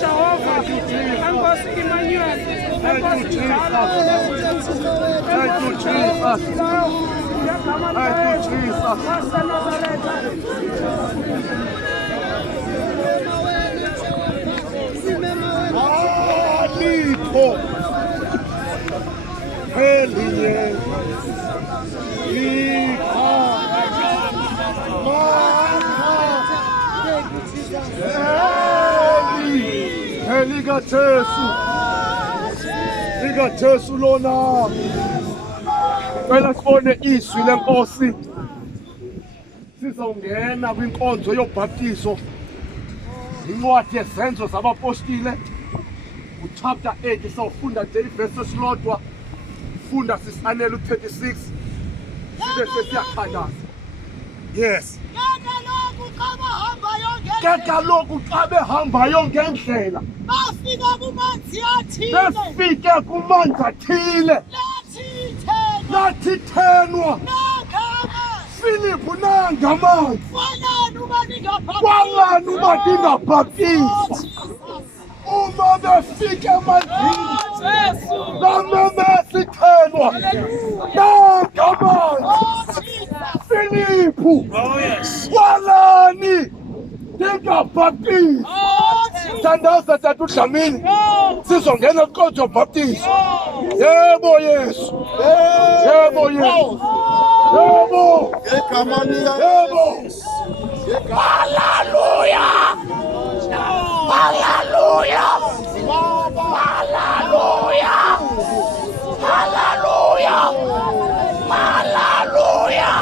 Jehovah, Emmanuel. Thank you, Jesus. Thank you, Jesus. Thank you, Jesus. Alito. Elie. Ika. Liga Jesu. Liga Jesu lona. Phela sibone izwi lenkosi. Sizongena kwinkonzo yobhaptizo. Incwadi yezenzo zabapostile. Chapter 8 sawufunda nje iverse esilodwa. Funda sisanele u36. Sibe sesiyakhandaza. Yes. Kaloku xa behambayo ngendlela befike kumanzi athile lathi thenwa Philip nangamanzi kwangani uba ndingabhaptizwa uma befike emanzini namemesi thenwa nangamanzi Philip kwangani ndingabhaptizwa Tandaza tatu Dlamini sizongena kwinkonzo yobhaptizo. Yebo Yesu. Yebo Yesu. Yebo. Yebo. Hallelujah. Hallelujah. Hallelujah. Hallelujah. Hallelujah.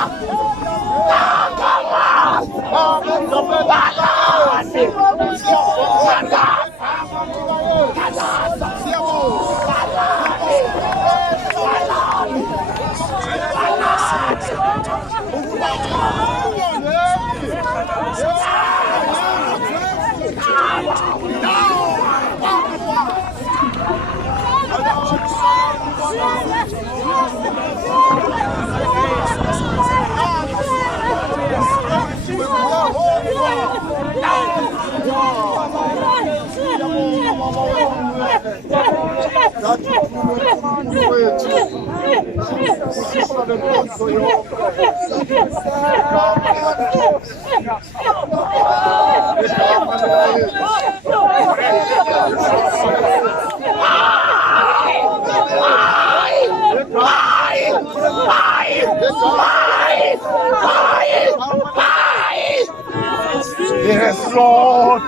Yes, Lord.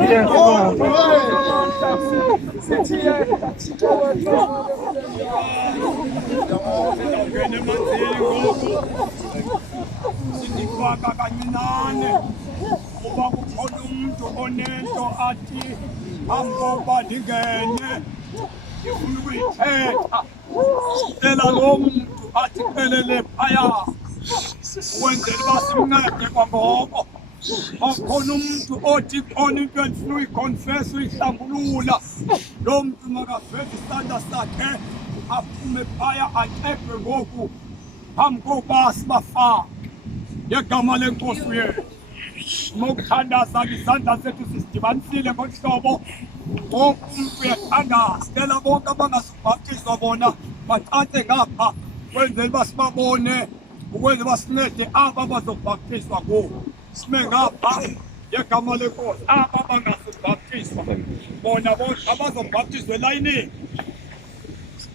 Yes, Lord. Sindifaka kancinane kuba kukhona umuntu onento athi amboba ndingene ndifuna ukuyithetha cela lo muntu athi qelele phaya wenzela uba simncede kwangoko. Akhona umuntu othi khona into endifuna uyikonfesa uyihlambulula lo muntu makaveze isandla sakhe aphume phaya acephe ngoku phambi kokuba sibafake ngegama lenkosi yethu. Mokuthandaza izandla zethu sizidibanisile ngolu hlobo wonke umntu uyathandaza. Cela bonke abangazubhaptizwa bona bathathe ngapha kwenzela uba sibabone ukwenzela uba sincede aba bazobhaptizwa kuwo. Sime ngapha ngegama lenkosi aba bangazubhaptizwa bona bonke abazobhaptizwa elayinini.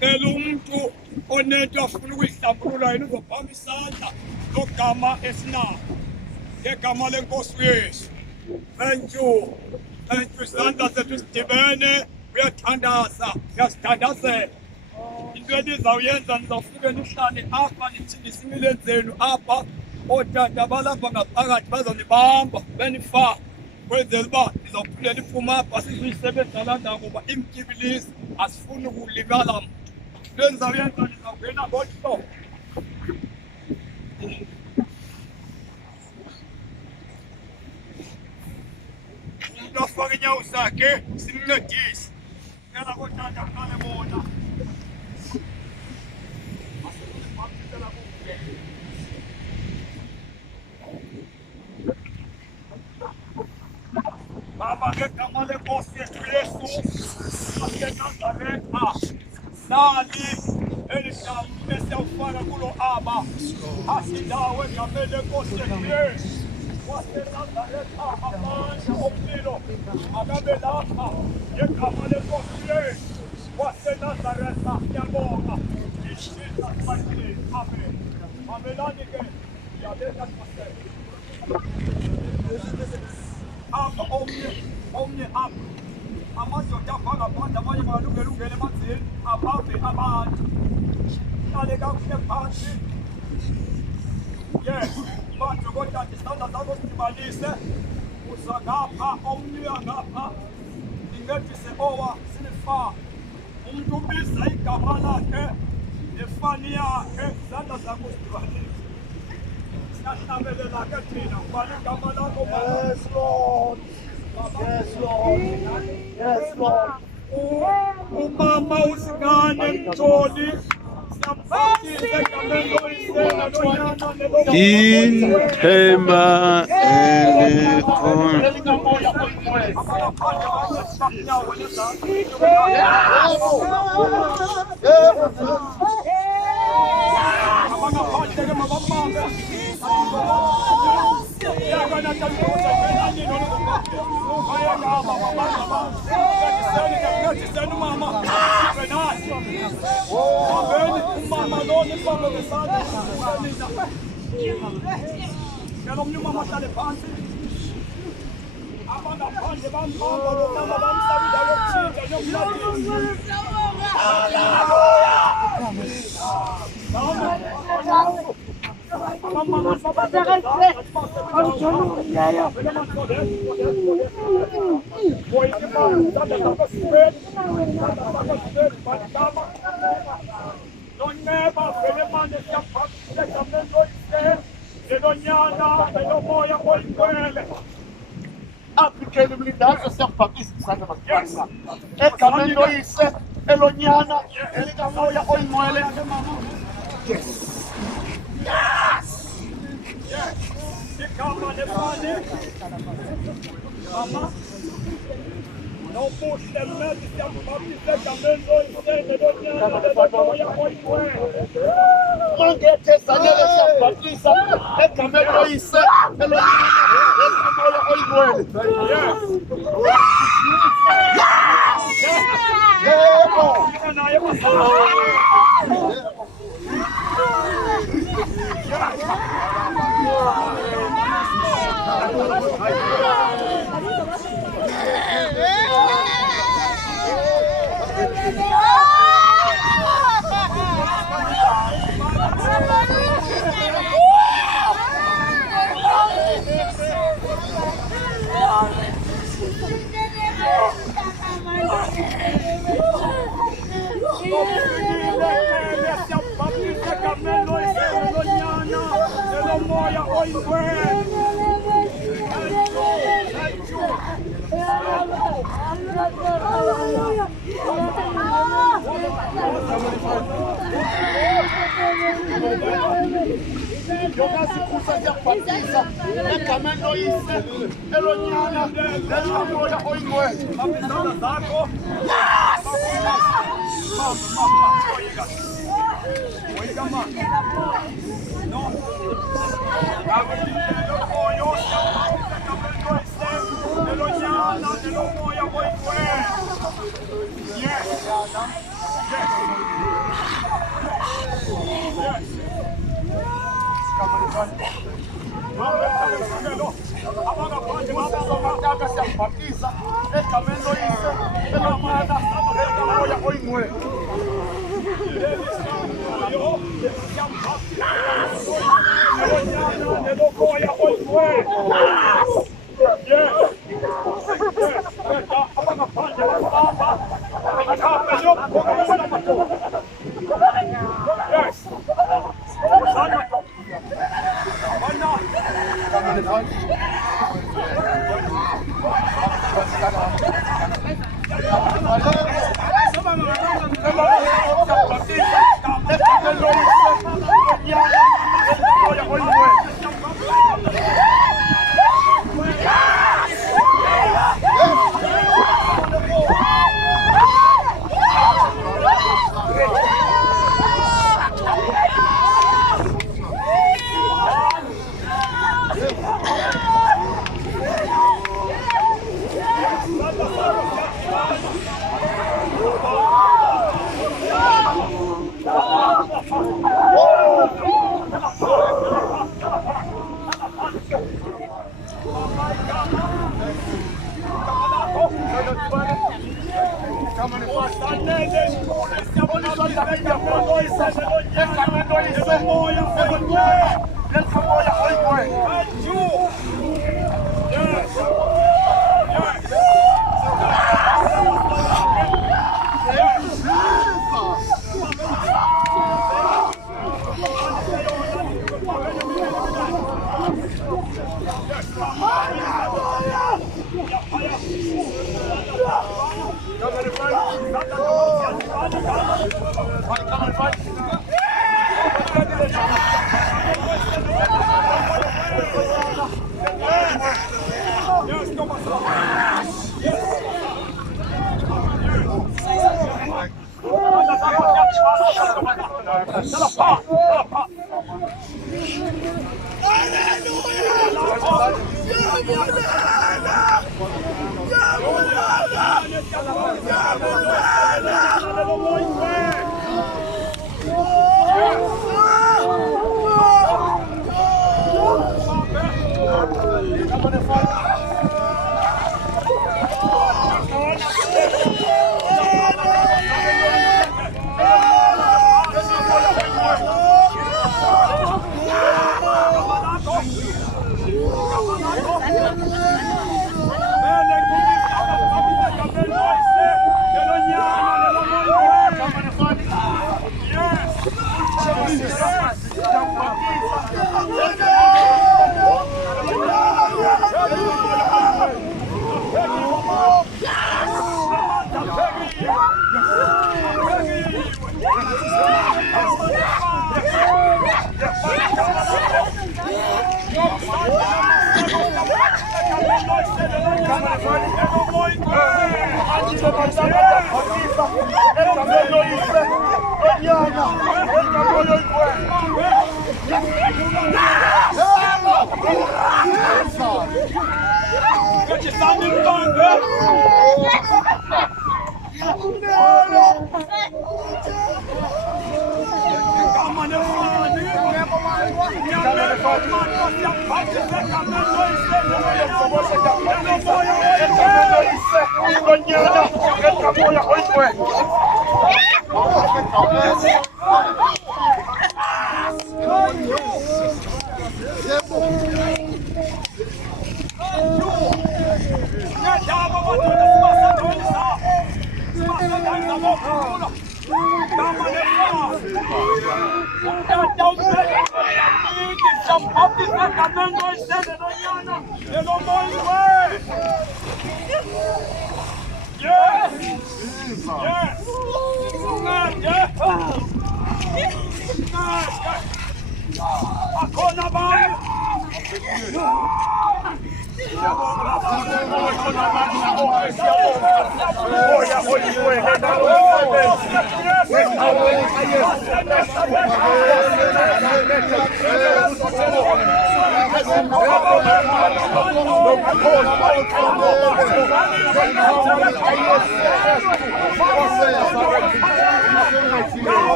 Cela umuntu onento afuna ukuyihlambulula yena uzophamba isandla logama esinalo ngegama lenkosi Yesu. Thank you. Thank you. Isandla sethu sidibene uyathandaza uyasithandazela. Into enizawuyenza nizawufike nihlale apha nithindise imilenzeni zenu apha otata balapha ngaphakathi bazonibamba benifaka kwenzela uba nizawuphulela iphume apha sizuyisebenza laa ndawo ngoba imtyibilisi asifuni ukulibala mntu. Into enizawuyenza nizawungena ngolu hlobo. Umuntu afake inyawo zakhe simncedise. Cela kotata qale bona. Baba ngegama lenkosi yethu Yesu waseNazaretha nali elidamu esiyawufaka kulo aba asindawo egameni lenkosi yethu Yesu waseNazaretha amandla omlilo akabe lapha ngegama lenkosi Yesu waseNazaretha siyabonga ishisa sibathile amen amelani ke yabeka kwasela apha omnye apha amadoda afaka phansi abanye balungelungele emanzini abambe abantu hlale kakuhle phansi yes bantu kodwa isandla zakho sidibanise uza ngapha omnye ngapha incedise owa sinifa umuntu ubiza igama lakhe nefani yakhe izandla zakho sidibanise siyahlambelela ke thina ubani igama lakho Yes, Lord. Yes, Lord. Yes, Lord. Umama usikane mtholi siyambhakile egameni loyisela lonyana Inthema elikhona Aplicando blindagem, você apagisa de sangue nas pernas. É caminho isso, é loniana, ele gamou ya oi moele. Yes. Yes. Come Mama. No push them, Jogasse CRUSADES Baptisa, é caminho isso, é loniana, é lamoia oi moele.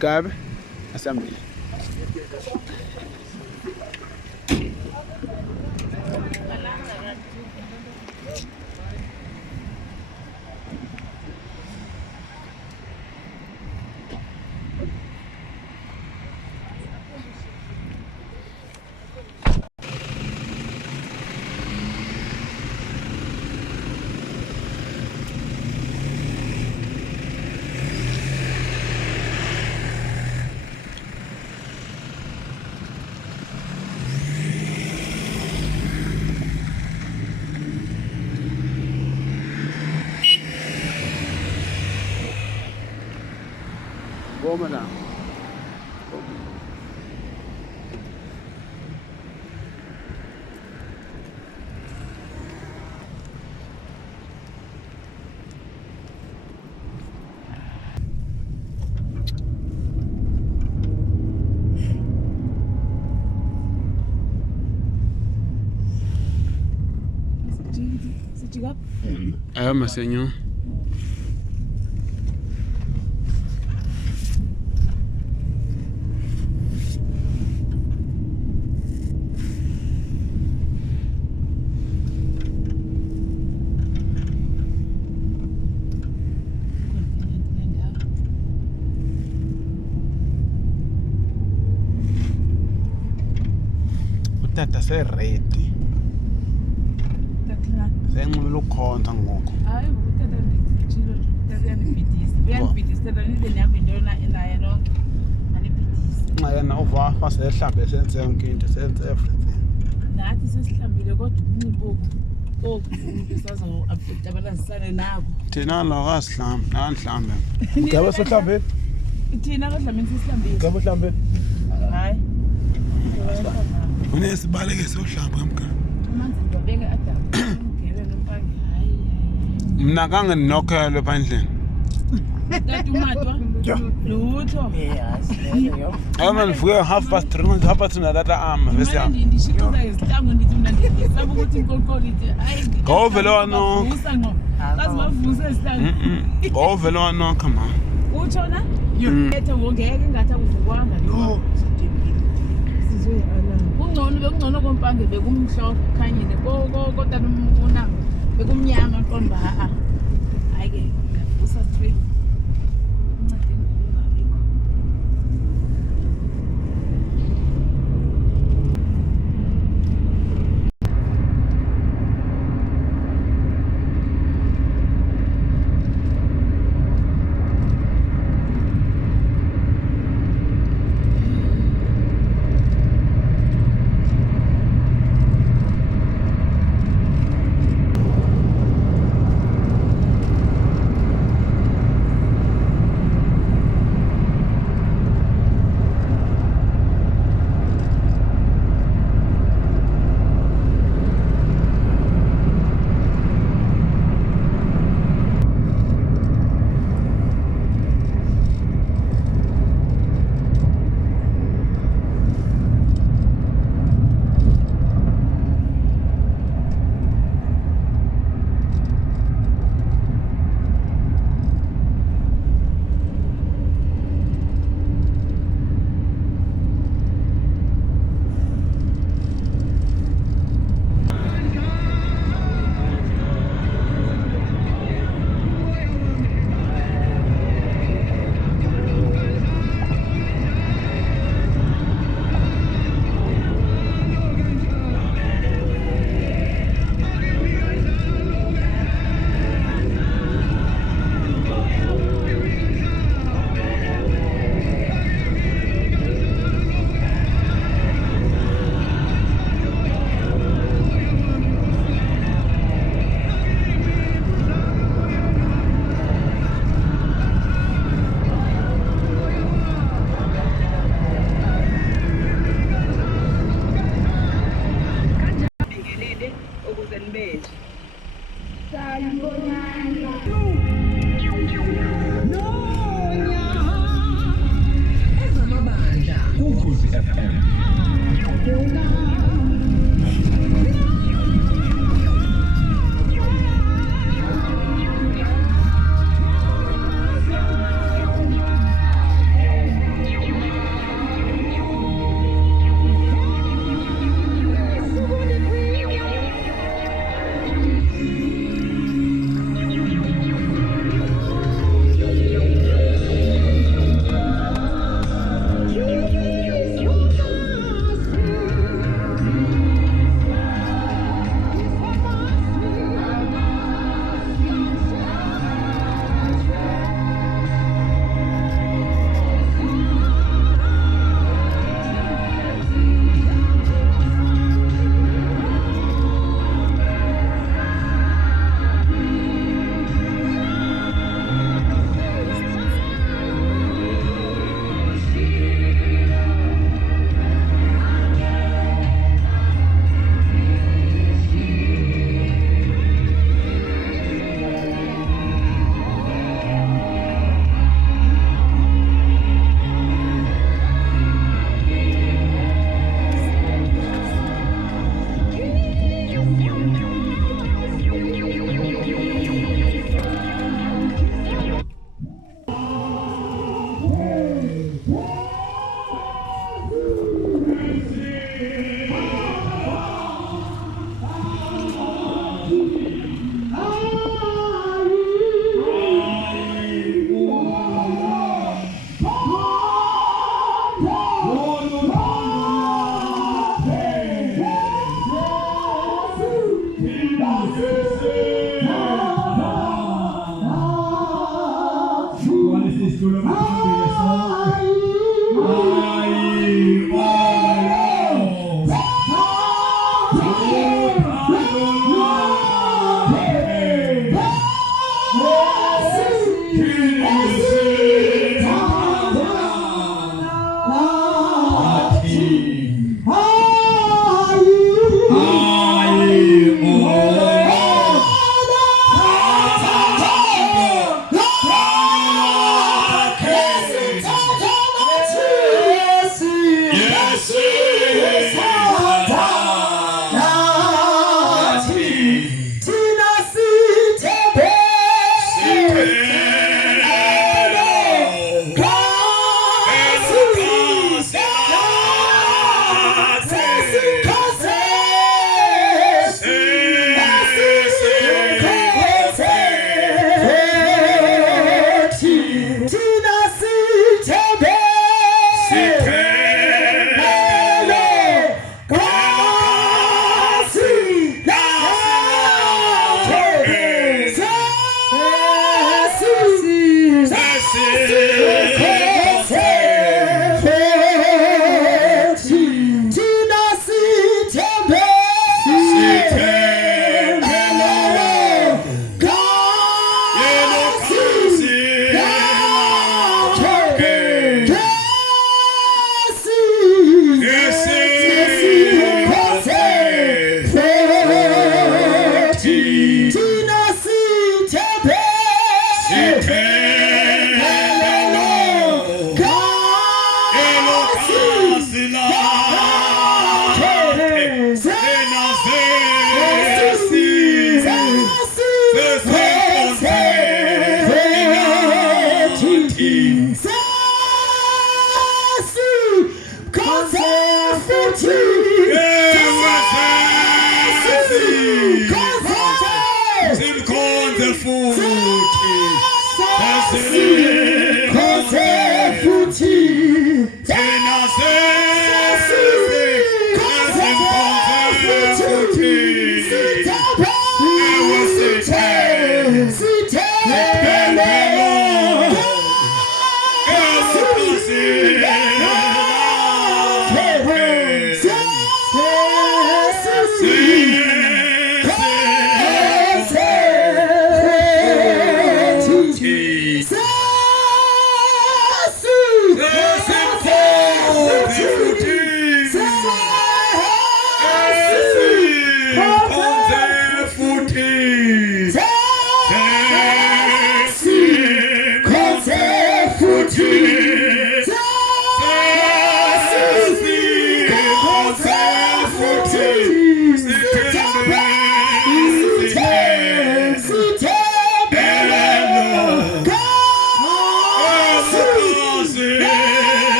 Gabi, assembly. Woman now. up. I am a senior. Tata se-ready. Senqibile ukukhonza ngoku. Hayi utata nditshilo tata yanibhidisa. Uyanibhidisa tata nindlela yakho into naye lonke. Anibhidisa. Nxa yena uvafa sehlambe senze yonke into senze everything. Nathi sesihlambile kodwa ukunxiboku umuntu sazoabalazisane nabo. Thina lo kasihlambe, nanihlambe. Ngabe sohlambile? Thina abahlambile sesihlambile. Ngabe uhlambile? Hayi. Unesibaleke sohlamba kamkani. Amanzi ngibabeke adamu. Ngebe nompangi. Hayi. Mina kanginokhelwe phandleni. Tata umatwa. Lutho. Ayoma nivuke 3:30, 3:30 natata ama bese yami. Ndishikuza izihlangu ndithi mna ndisaba ukuthi inkonkolo ithi hayi. Ngovele wano. Vusa ngo. Kazi bavusa izihlangu. Ngovele wano come on. Utshona? Yethe ngongeke ngathi akuvukwanga. Yo. Kungcono bekungcono kompange bekumhlophe khanyile kodwa nomuna bekumnyama qomba hayi ke usa straight incede ngabikho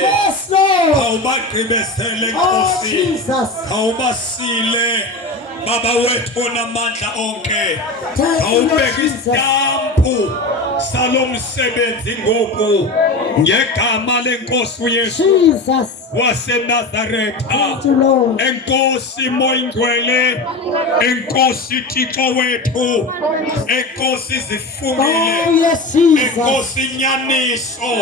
Yes, Baba wethu onamandla onke awubeka istampu salomsebenzi ngoku ngegama lenkosi uYesu waseNazaretha enkosi moyingcwele enkosi Thixo wethu enkosi zifumile enkosi nyaniso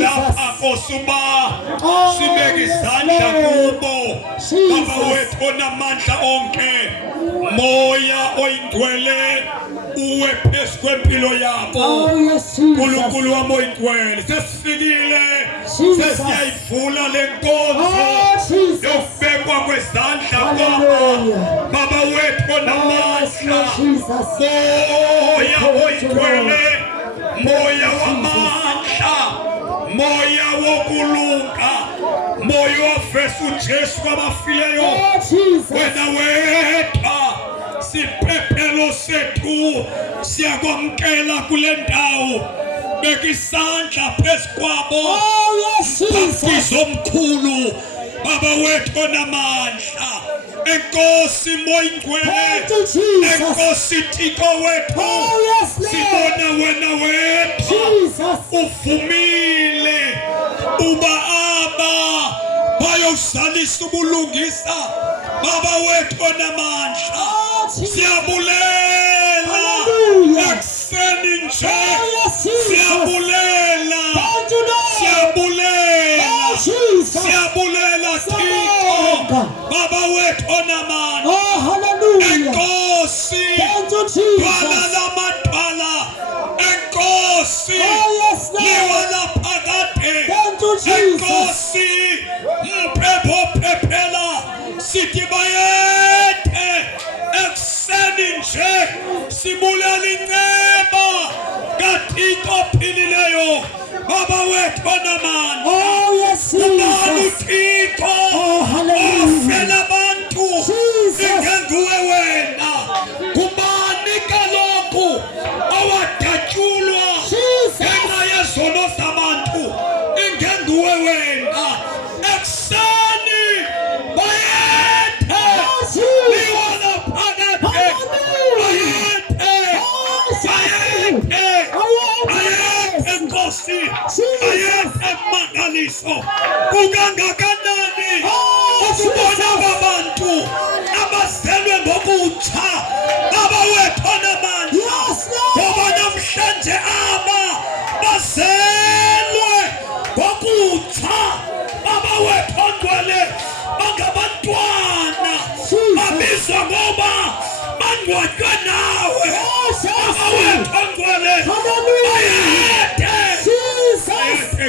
lapha kosuba sibeka izandla kubo Baba wethu onamandla onke moya oyingcwele uwe phezu kwempilo yabo. Nkulunkulu wami oyingcwele, sesifikile sesiyayivula le nkonzo yokubekwa kwezandla kwabo Baba wethu onamandla. Moya oyingcwele, moya wamandla, moya wokulunga, moya wafesa uJesu kwabafileyo. Wena wetha siphephelo sethu siyakwamkela kule ndawo. Beka isandla phezu kwabo. Baptizo omkhulu Baba wethu onamandla. Enkosi moyingcwele, enkosi Thixo wethu, sibona wena wethu uvumile uba aba bayozalisa ubulungisa. Baba wethu onamandla, siyabulela ekuseni nje, siyabulela, siyabulela, siyabulela Thixo. Baba wethu onamandla, enkosi twala lamadwala, enkosi liwala phakade, enkosi mphepho phephela. Sithi bayethe ekuseni nje, sibulela inceba kaThixo ophilileyo. Baba wethu onamandla, ubani uThixo ofela abantu ingenguwe wena. Kubani kaloku owadatshulwa ngenxa yezono zabantu ingenguwe wena. Ekuseni bayethe liwala phakade, bayethe Nkosi, bayethe Magaliso. Kungangakanani ukubona abantu abazelwe ngokutsha. Baba wethu onamandla, ngoba namhlanje aba bazelwe ngokutsha. Baba wethu ongcwele, bangabantwana babizwa ngoba bangcwatywe nawe. Baba wethu ongcwele, bayethe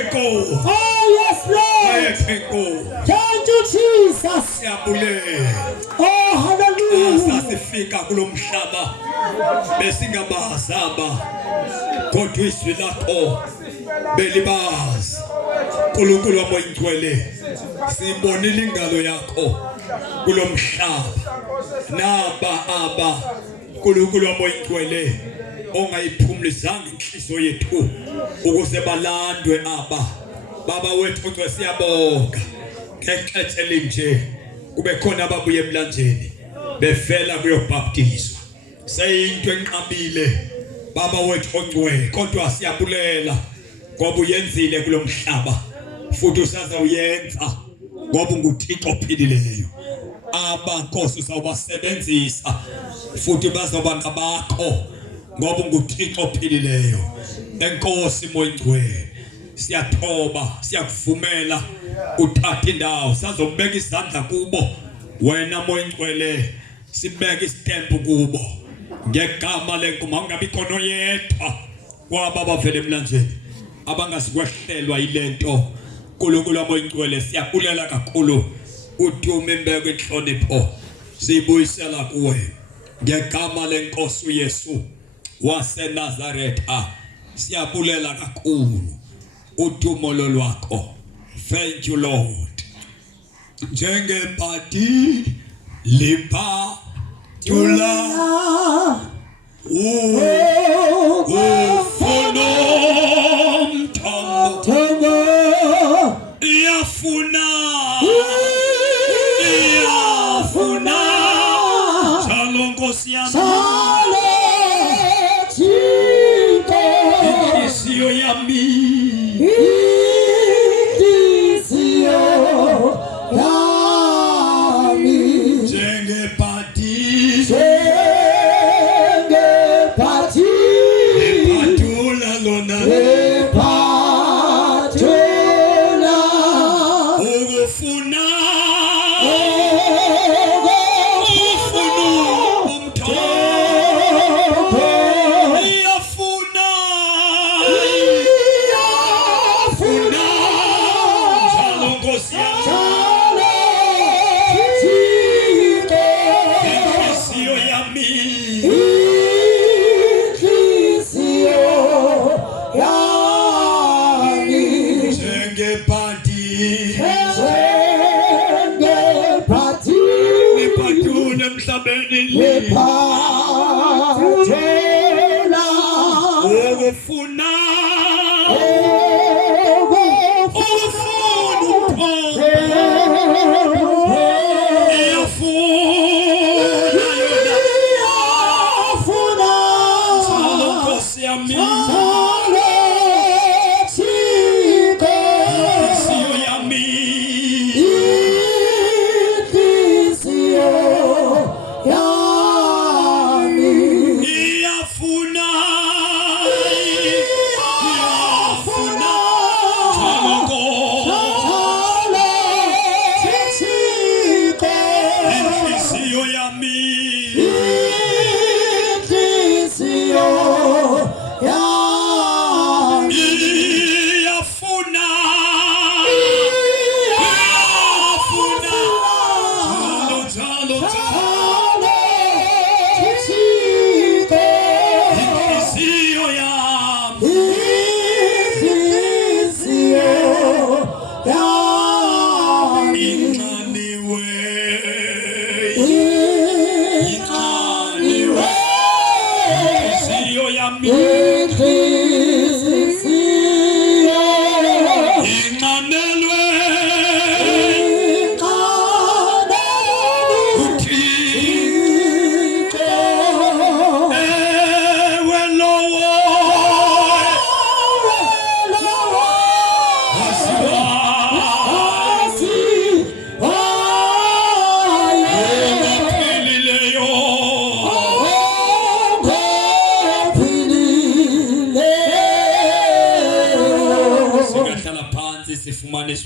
Nkosi, bayethe Nkosi. Siyabulela. Sasifika kulo mhlaba besingabazaba, kodwa izwi lakho belibazi. Nkulunkulu wami oyingcwele, sibonile ingalo yakho kulo mhlaba. Naba aba Nkulunkulu wami oyingcwele ongayiphumlizanga inhliziyo yethu ukuze balandwe aba. Baba wethu Nkosi, siyabonga ngexesha elinje kube khona ababuye emlanjeni befela kuyobhaptizwa. Seyinto enqabile Baba wethu ongcwele, kodwa siyabulela ngoba uyenzile kulo mhlaba futhi usazawuyenza ngoba unguThixo ophilileyo. Aba Nkosi uzawubasebenzisa futhi bazoba ngabakho ngoba unguThixo ophilileyo. Enkosi moyingcwele, siyathoba, siyakuvumela uthatha indawo, sazobeka isandla kubo. Wena moyingcwele, sibeka isitempu kubo ngegama lenkomo. Ungabi khona oyedwa kwaba bavela emlanjeni abangasikwehlelwa yilento. Nkulunkulu wami oyingcwele, siyabulela kakhulu. Udumo, imbeko, inhlonipho siyibuyisela kuwe ngegama lenkosi uYesu waseNazaretha. Siyabulela kakhulu udumo lolwakho. Thank you Lord. Njengebhadi liba tula ufono mthambo iyafuna njalo Nkosi yami, inhliziyo yami njengebhadi yami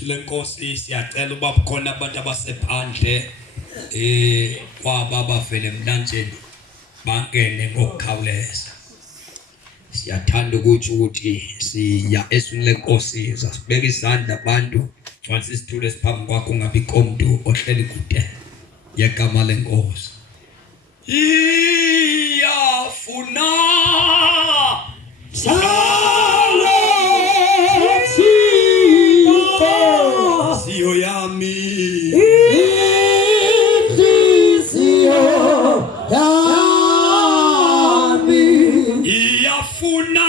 lenkosi siyacela uba khona abantu abasephandle kwababa vele emlanjeni bangene ngokukhawuleza. Siyathanda ukuthi siya eswini lenkosi sasibeka izandla abantu fanele isithule esiphambi kwakho ungabikho umuntu ohleli kude yegama lenkosi. Iyafuna Sio yami iyafuna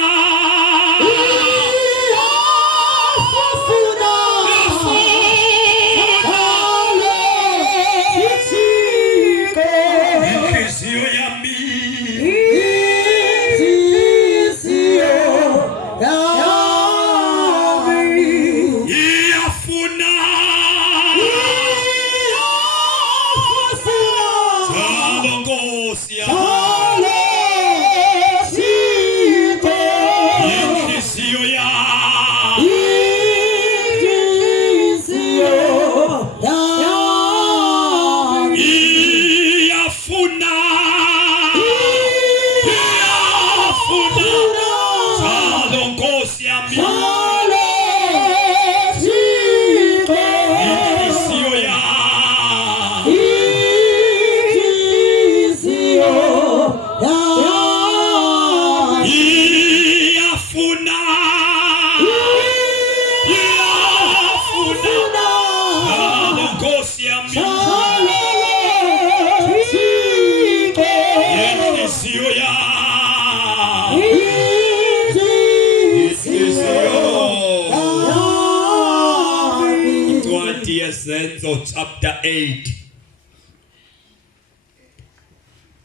chapter 8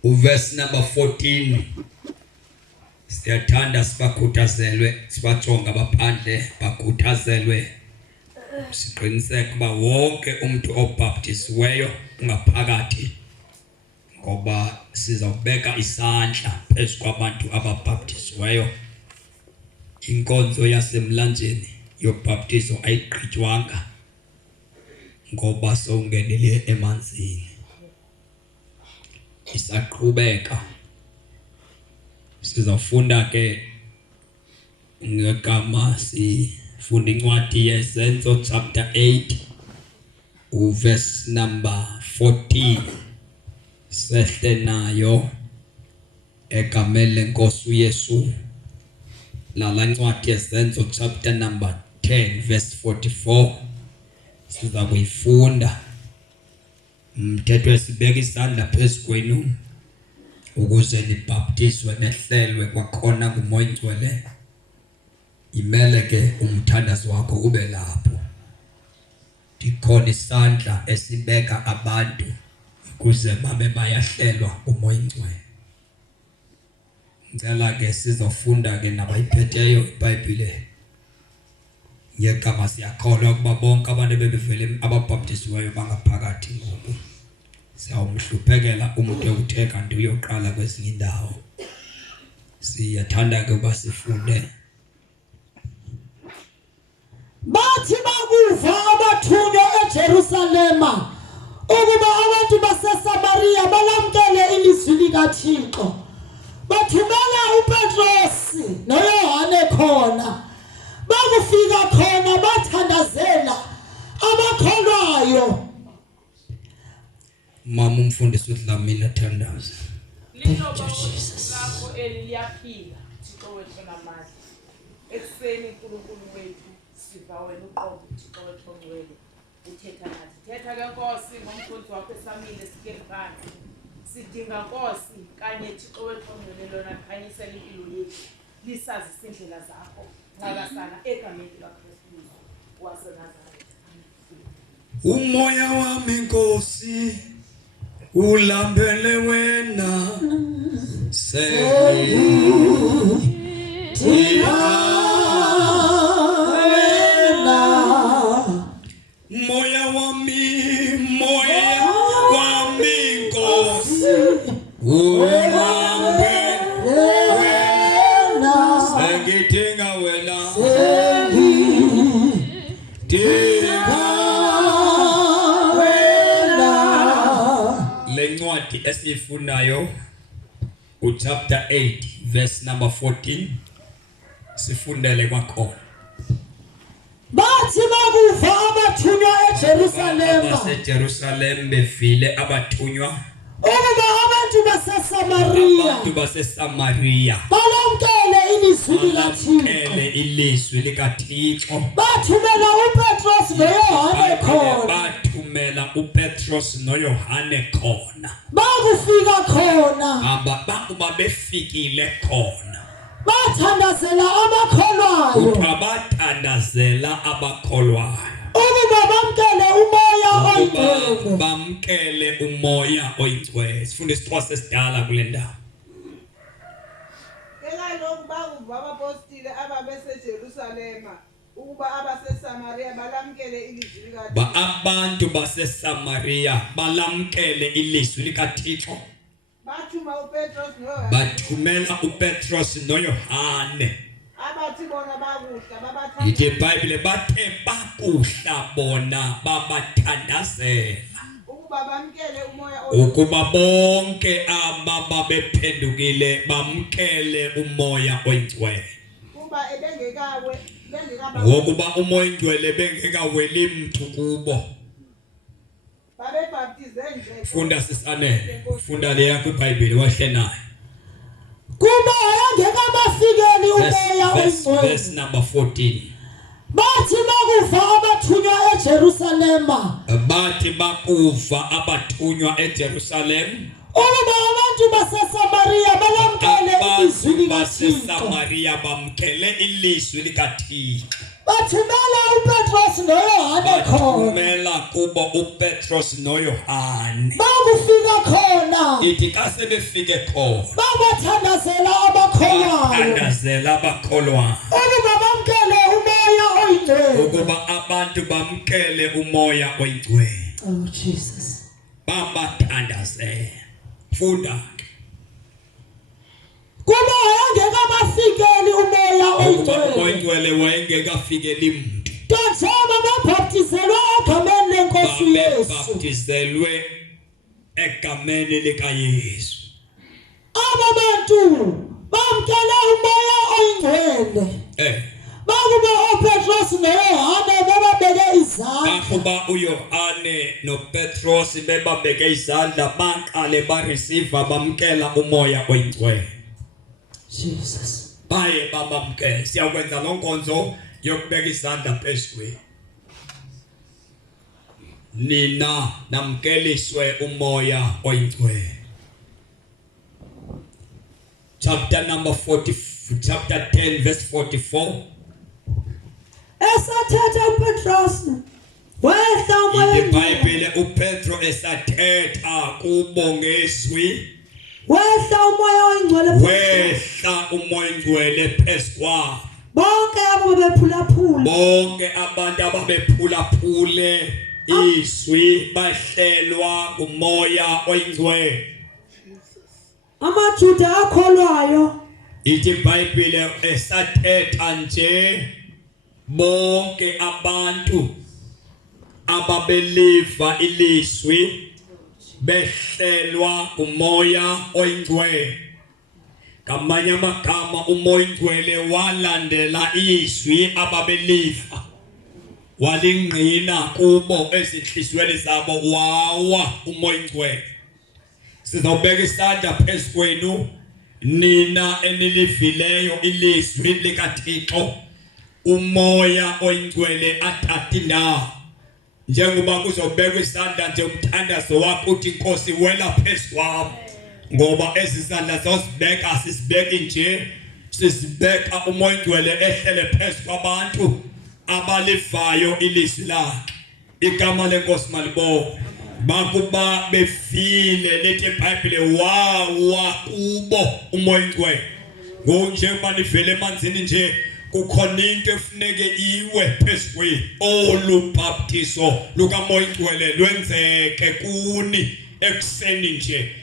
verse number 14. Siyathanda sibakhuthazelwe sibajonga abaphandle bakhuthazelwe siqiniseke kuba wonke umuntu obaptisiweyo ungaphakathi ngoba sizawubeka isandla phezu kwabantu ababaptisiweyo. Inkonzo yasemlanjeni yobaptizo ayigqitywanga ngoba sowungenile emanzini. Isaqhubeka sizafunda ke ngegama sifunda incwadi yezenzo chapter 8 verse number 14. Sehle nayo egameni lenkosi uYesu. La ncwadi yezenzo chapter number 10 verse 44 siza kuyifunda. Mthetho esibeka isandla phezu kwenu ukuze nibaptizwe nehlelwe kwakhona kuMoya Ngcwele. Imele ke umthandazo wakho ube lapho. Dikhona isandla esibeka abantu ukuze babe bayahlelwa kuMoya Ngcwele. Ngicela ke sizofunda ke nabayiphetheyo iBhayibhile. Ngegama siyakholwa ukuba bonke abantu bebevele ababhaptisiweyo bangaphakathi ngoku. Siyawumhluphekela umuntu uthe kanti uyoqala kwezinye indawo. Siyathanda ke uba sifunde. Bathi bakuva abathunywa eJerusalema ukuba abantu baseSamaria balamkele ilizwi likaThixo. Bathumela uPetrosi noYohane khona. Bakufika khona bathandazela abakholwayo. Mama umfundisi uDlamini thandaza. Lakho eliyaphila Thixo wethu namandla. Ekseni uNkulunkulu wethu siva wena uqobo Thixo wethu ongcwele. Uthetha nathi. Thetha ke Nkosi ngomkhonto wakho esamile sikeli phansi. Sidinga Nkosi kanye Thixo wethu ongcwele lona khanyisela impilo yethu. Lisazi izindlela zakho. Ngakasana egameni likaKristu waseNazaretha. Umoya wami Nkosi ulambele wena moya wami Nkosi ulambele wena sengidinga wena lencwadi esifundayo chapter 8 verse number 14 sifundele kwakhona. Bathi bakuva abathunywa eJerusalema baseJerusalem bevile abathunywa ukuba abantu baseSamaria balamkele ilizwi likaThixo. Bathumela uPetros noYohane khona. Bakufika khona. Bakuba befikile khona. Bathandazela abakholwayo. Ukuba bamkele umoya oyingcwele. Sifunde isixhosa esidala kule ndawo. Lokhu bakuva abapostile ababeseJerusalema ukuba abaseSamaria balamkele ilizwi likaThixo. Abantu baseSamaria balamkele ilizwi likaThixo. Bathumela uPetros noYohane. Abathi bona bakuhla babathanda. iBhayibhile bathe bakuhla bona babathandazela. Ukuba bonke ababephendukile bamkele umoya oyingcwele. Ngokuba umoya oyingcwele bengekaweli mntu kubo. Funda sisanele. Funda le yakho iBhayibhile wahle nayo. Kuba ayangekabafikeli umoya oyingcwele. Verse number 14. Bathi bakuva abathunywa eJerusalema. Bathi bakuva abathunywa eJerusalem. Ukuba abantu baseSamaria balamkele ilizwi likaThixo. Samaria bamkele ilizwi likaThixo. Bathumela uPetros noYohane khona. Bathumela kubo uPetros noYohane. Bakufika khona. Ithi xa sebefike khona. Babathandazela abakholwayo. Ukuba abantu bamkele umoya oyingcwele. Oh Jesus. Babathandazela. Funda. Kuba ayangekabafikeli umoya oyingcwele wayengekafikeli mntu. Njengoba babhaptizelwe egameni leNkosi Yesu. Babaptizelwe egameni likaYesu. Aba bantu bamkele umoya oyingcwele. Bakuba uPetros noYohane bebabeke izandla. Bakuba uYohane noPetros bebabeke izandla baqale bareceive bamkela umoya oyingcwele. Jesus. Baye bamamkela. Siyakwenza lonkonzo yokubeka izandla phezulu. Nina namkeliswe umoya oyingcwele. Chapter number 40, chapter 10 verse 44. Esathetha uPetros wehla umoya. iBhayibhile uPetro esathetha kubo ngezwi wehla umoya oyingcwele wehla umoya oyingcwele phezu kwabo. bonke abo bephulaphula bonke abantu ababephulaphule izwi bahlelwa umoya oyingcwele. amaJuda akholwayo ithi iBhayibheli esathetha nje bonke abantu ababeliva ilizwi behlelwa umoya oyingcwele. Ngamanye amagama umoya oyingcwele walandela izwi ababeliva walingqina kubo ezinhliziyweni zabo wawa umoya oyingcwele. Sizawubeka isandla phezu kwenu nina enilivileyo ilizwi likaThixo umoya oyingcwele athatha indawo. Njengoba kuzobekwa isandla nje umthandazo wakho uthi Nkosi wela phezu kwami. Ngoba ezisandla zosibeka sisibeki nje sisibeka umoya oyingcwele ehlele phezu kwabantu abalivayo ilizwi lakhe. Igama lenkosi malibonke. Bakuba befile lethi iBhayibheli wawa kubo umoya oyingcwele. Njengoba nivele emanzini nje kukhona into efuneke iwe phezu kwenu. Olubhaptiso lukamoya oyingcwele lwenzeke kuni ekuseni nje.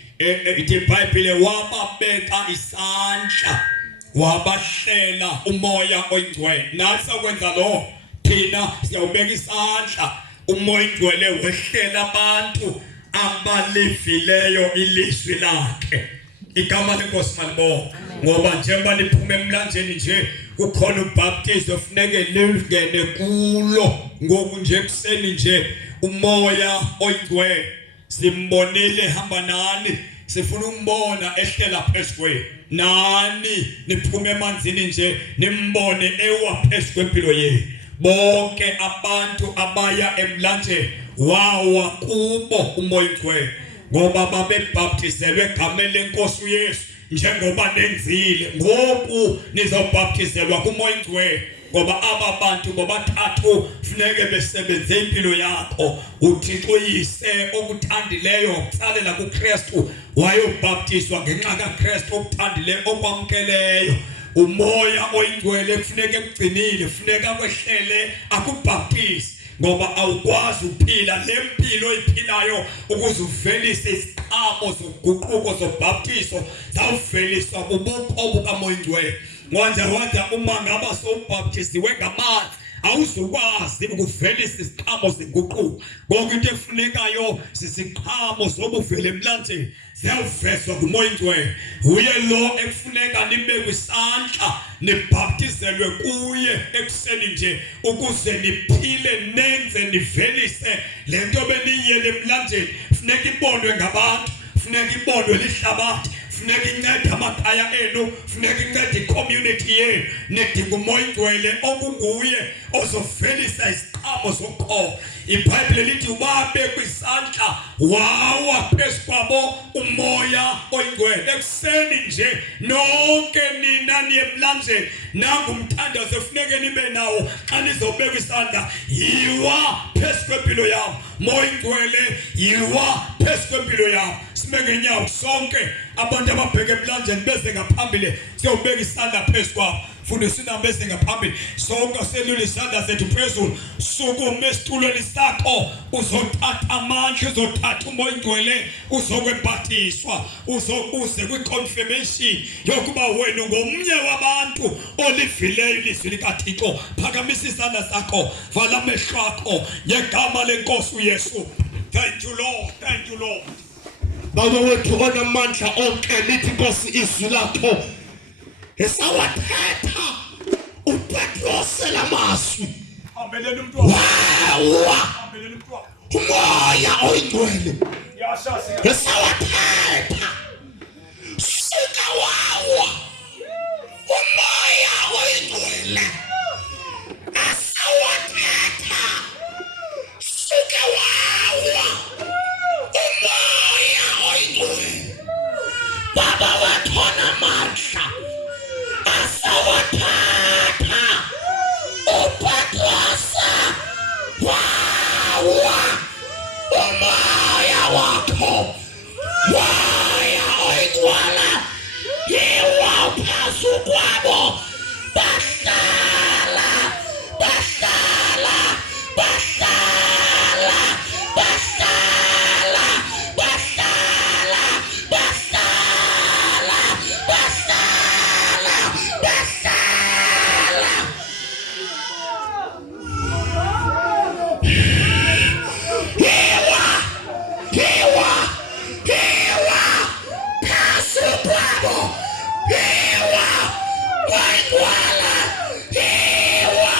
Ithi iBhayibheli wababeka isandla wabahlela umoya oyingcwele. Nathi sakwenza lo thina siyawubeka isandla umoya oyingcwele wehlela abantu abalivileyo ilizwi lakhe. Igama lenkosi malibonke. Ngoba njengoba niphume emlanjeni nje kukhona ubhaptizo ofuneke lingene kulo. Ngoku nje kuseni nje umoya oyingcwele simbonile hamba nani, sifuna umbona ehlela phezu kwenu. Nani niphume emanzini nje nimbone ewa phezu kwempilo yenu. Bonke abantu abaya emlanjeni wawa kubo umoya oyingcwele. Ngoba babebhaptizelwe egameni lenkosi uYesu njengoba nenzile. Ngoku nizobhaptizelwa kumoya oyingcwele. Ngoba aba bantu bobathathu funeke besebenze impilo yakho. uThixo uyise okuthandileyo ukutsalela kuKristu wayobhaptizwa ngenxa kaKristu okuthandileyo okwamkeleyo. Umoya oyingcwele kufuneka ekugcinile, kufuneka kwehlele akubhaptize. Ngoba awukwazi ukuphila lempilo oyiphilayo ukuze uvelise isiqhamo zoguquko zobhaptizo zawuveliswa kubukho bukamoya oyingcwele. Wanda uma ngaba sowubhaptiziwe ngamanzi awuzukwazi ukuvelisa isiqhamo zeguquko. Ngoku into efunekayo sisiqhamo zobuvele emlanjeni ziyawuvezwa kumoya oyingcwele. Uye lo ekufuneka nibe kwisandla nibhaptizelwe kuye ekuseni nje ukuze niphile nenze nivelise lento beniyele emlanjeni. Funeka ibonwe ngabantu, funeka ibonwe lihlabathi, funeka incede amakhaya enu, funeka incede icommunity yenu. Nidinga umoya oyingcwele okunguye ozovelisa isiqhamo zokukholwa. iBhayibheli lithi wabe kwisandla wawa phezu kwabo umoya oyingcwele. Ekuseni nje nonke nina niye emlanjeni nangu umthandazo funeke nibe nawo. Xa nizobeka isandla yiwa phezu kwempilo yami. Moya oyingcwele yiwa phezu kwempilo yami. Sime ngenyawo sonke abantu ababheke emlanjeni beze ngaphambili siyobeka isandla phezu kwabo. Fundisa inamba beze ngaphambili sonke selula isandla sethu phezulu. Sukuma esitulweni sakho uzothatha amandla, uzothatha umoya oyingcwele, uzokwebhaptizwa, uze kwiconfirmation yokuba wena ngomnye wabantu olivileyo ilizwi likaThixo. Phakamisa isandla sakho, vala amehlo akho ngegama lenkosi uYesu. Thank you Lord, thank you Lord. Baba wethu onamandla onke lithi Nkosi izwi lakho esawathetha uPetros lamazwi. Hambeleni umntwana. Wawa Hambeleni umntwana. umoya oyingcwele Yashasi. esawathetha suka wawa umoya oyingcwele esawathetha suka wawa umoya oyingcwele. Baba wethu onamandla esawathetha uPetros wawa umoya wakho moya oyingcwele kwabo bahlala bahlala bahlala bahlala bahlala bahlala bahlala bahlala hewa paso bravo hewa waitwala hewa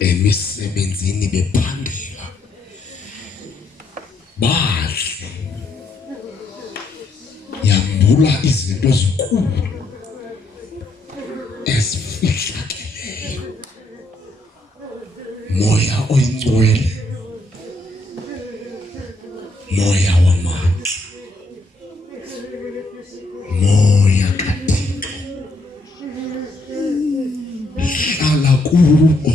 emisebenzini bephangela bahle yambula izinto ezinkulu ezifihlakeleyo moya oyingcwele moya wamandla moya kaThixo hlala kuwo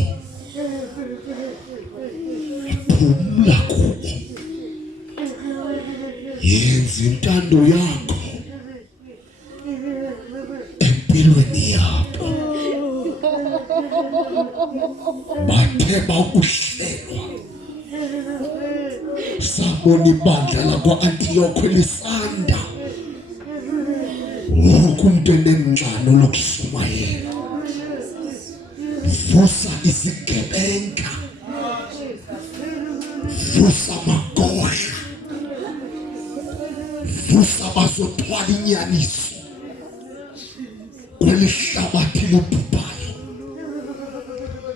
phumla kuwo yenza intando yakho empilweni yakho bathe bakuhlelwa sabona ibandla lakwa-Antiyokhi lisanda wonke umuntu enengxano lokushumayela vusa izigebenga vusa amagoya vusa bazothwala inyaniso kweli hlabathi libhubhayo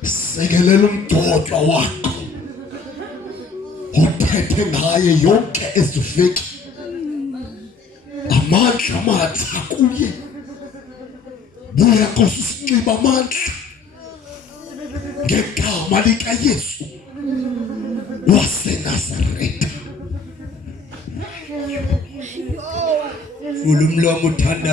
sekelela umgcotshwa wakho uthethe ngaye yonke ezifeki amandla amatha kuye buya Nkosi usinxiba amandla ngegama likaYesu waseNazaretha. Vula umlomo uthandaze.